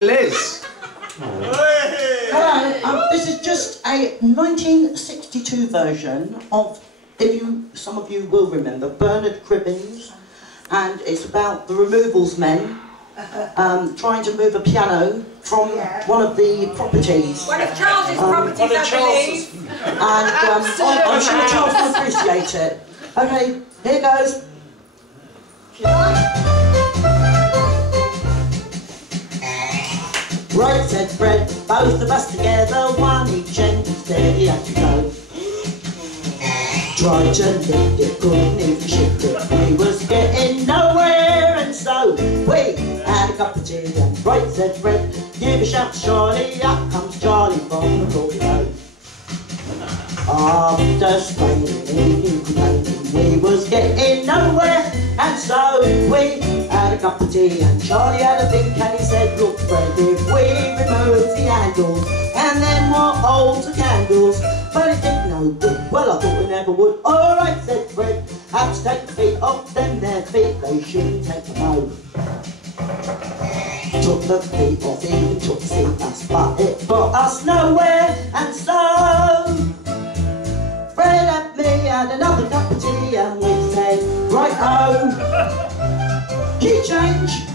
Liz. Hello, this is just a 1962 version of, some of you will remember, Bernard Cribbins, and it's about the removals men trying to move a piano from one of the properties. One of Charles's properties, I believe. And I'm sure Charles will appreciate it. Okay, here goes. Right, said Fred, both of us together, one each end, steady had to go. Tried to lift it, couldn't even shift it, we was getting nowhere, and so we had a cup of tea, and right, said Fred, give a shout to Charlie, up comes Charlie from the torpedo. After straining, complaining, we was getting nowhere, and so we had a cup of tea, and Charlie had a think, and he said, look Fred, if we remove the handles, and then we'll hold the candles, but it did no good, well I thought we never would. Alright, said Fred, have to take the feet off them, their feet, they shouldn't take them home. Took the feet off, even took the seat us, but it got us nowhere, and so Fred and me had another cup of tea, and we said, right home, key change.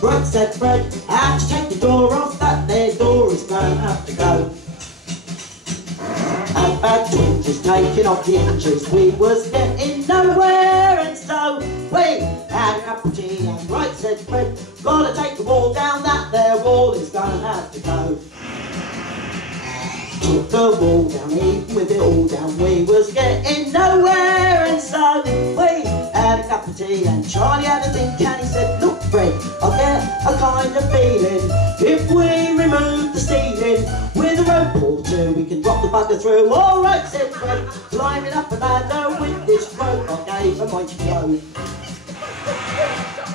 Right, said Fred, I have to take the door off, that there door is going to have to go. And bad twinges taking off the hinges, we was getting nowhere, and so we had a cup of tea, and right, said Fred, gotta take the wall down, that there wall is going to have to go. Took the wall down, even with it all down, we was getting nowhere, and so we had a cup of tea, and Charlie had a think, and he said, look Fred, I get a kind of feeling, if we remove the ceiling, with a rope or two, we can drop the bugger through. Alright, said Fred, climbing up a ladder with this rope, I gave a mighty blow.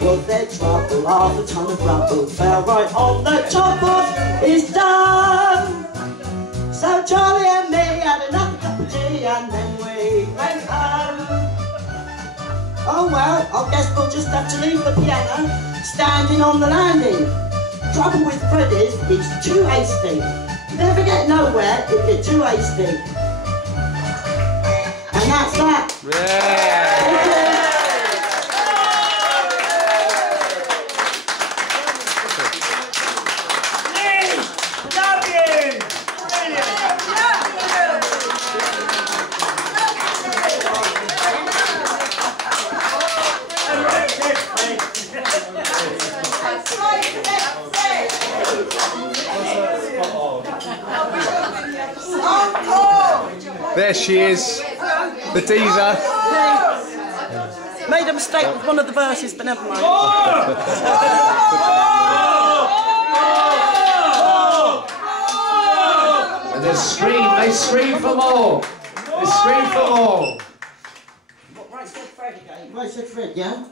Was there trouble, half a ton of rubble, fell right on the top of his dome. So Charlie and me had another cup of tea, and then we went home. Oh well, I guess we'll just have to leave the piano standing on the landing. Trouble with Fred is, he's too hasty. You never get nowhere if you're too hasty. And that's that. Yeah. Thank you. There she is, the diva. Made a mistake with one of the verses, but never mind. And they scream for more. They scream for more. Right, said Fred again. Right, said Fred, yeah?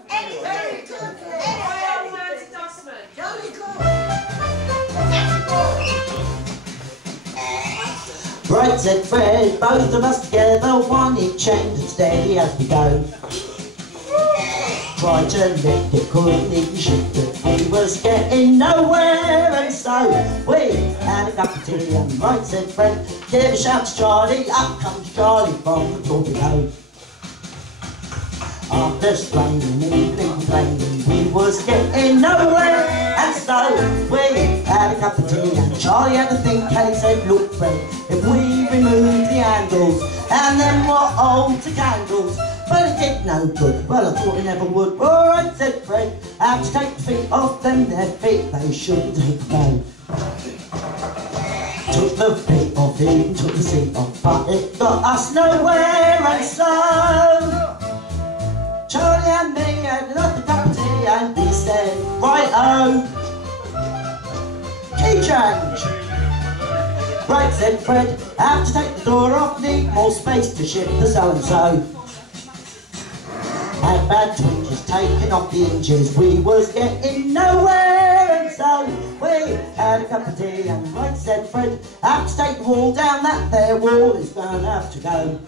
Right, said Fred, both of us together, one each end, and steady as we go. Tried to lift it, couldn't even shift it, we was getting nowhere, and so we had a cup of tea, and right, said Fred, give a shout to Charlie, up comes Charlie from the torpedo. After straining, even complaining, we was getting nowhere, and so we had a cup of tea, and Charlie had a think, and he said, look Fred, if we remove the handles, and then we'll hold the candles, but it did no good, well I thought we never would. Alright, said Fred, I have to take the feet off them, their feet, they shouldn't take them. Took the feet off, even took the seat off, but it got us nowhere, and so Charlie and me had another cup of tea, and he said, right-o, key change. Right, said Fred, I have to take the door off, need more space to shift the so-and-so. Had bad twinges taking off the hinges, we was getting nowhere, and so we had a cup of tea, and right, said Fred, I have to take the wall down, that there wall is gonna have to go.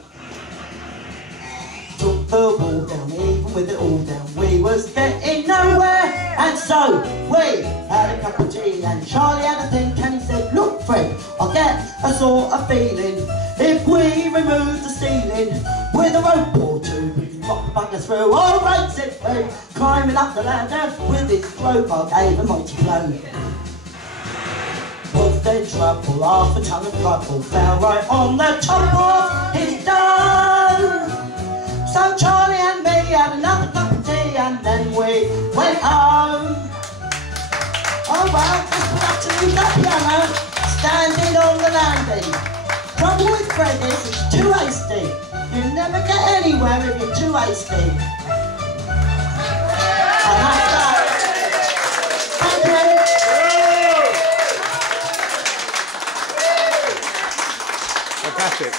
Took the wall down, even with it all down, we was getting nowhere. And so we had a cup of tea, and Charlie had a think, and he said, look Fred, I get a sort of feeling, if we remove the ceiling with a rope or two, we can rock the bugger through. All right, said Fred, climbing up the ladder with his rope, I gave a mighty blow. Was there trouble, half a ton of trouble fell right on the top of his dome. So Charlie and me had another cup of tea, and then we went home. Oh well, just forgot to leave that piano standing on the landing. Trouble with Fred is it's too hasty. You never get anywhere if you're too hasty. And that's that. Thank you. Fantastic.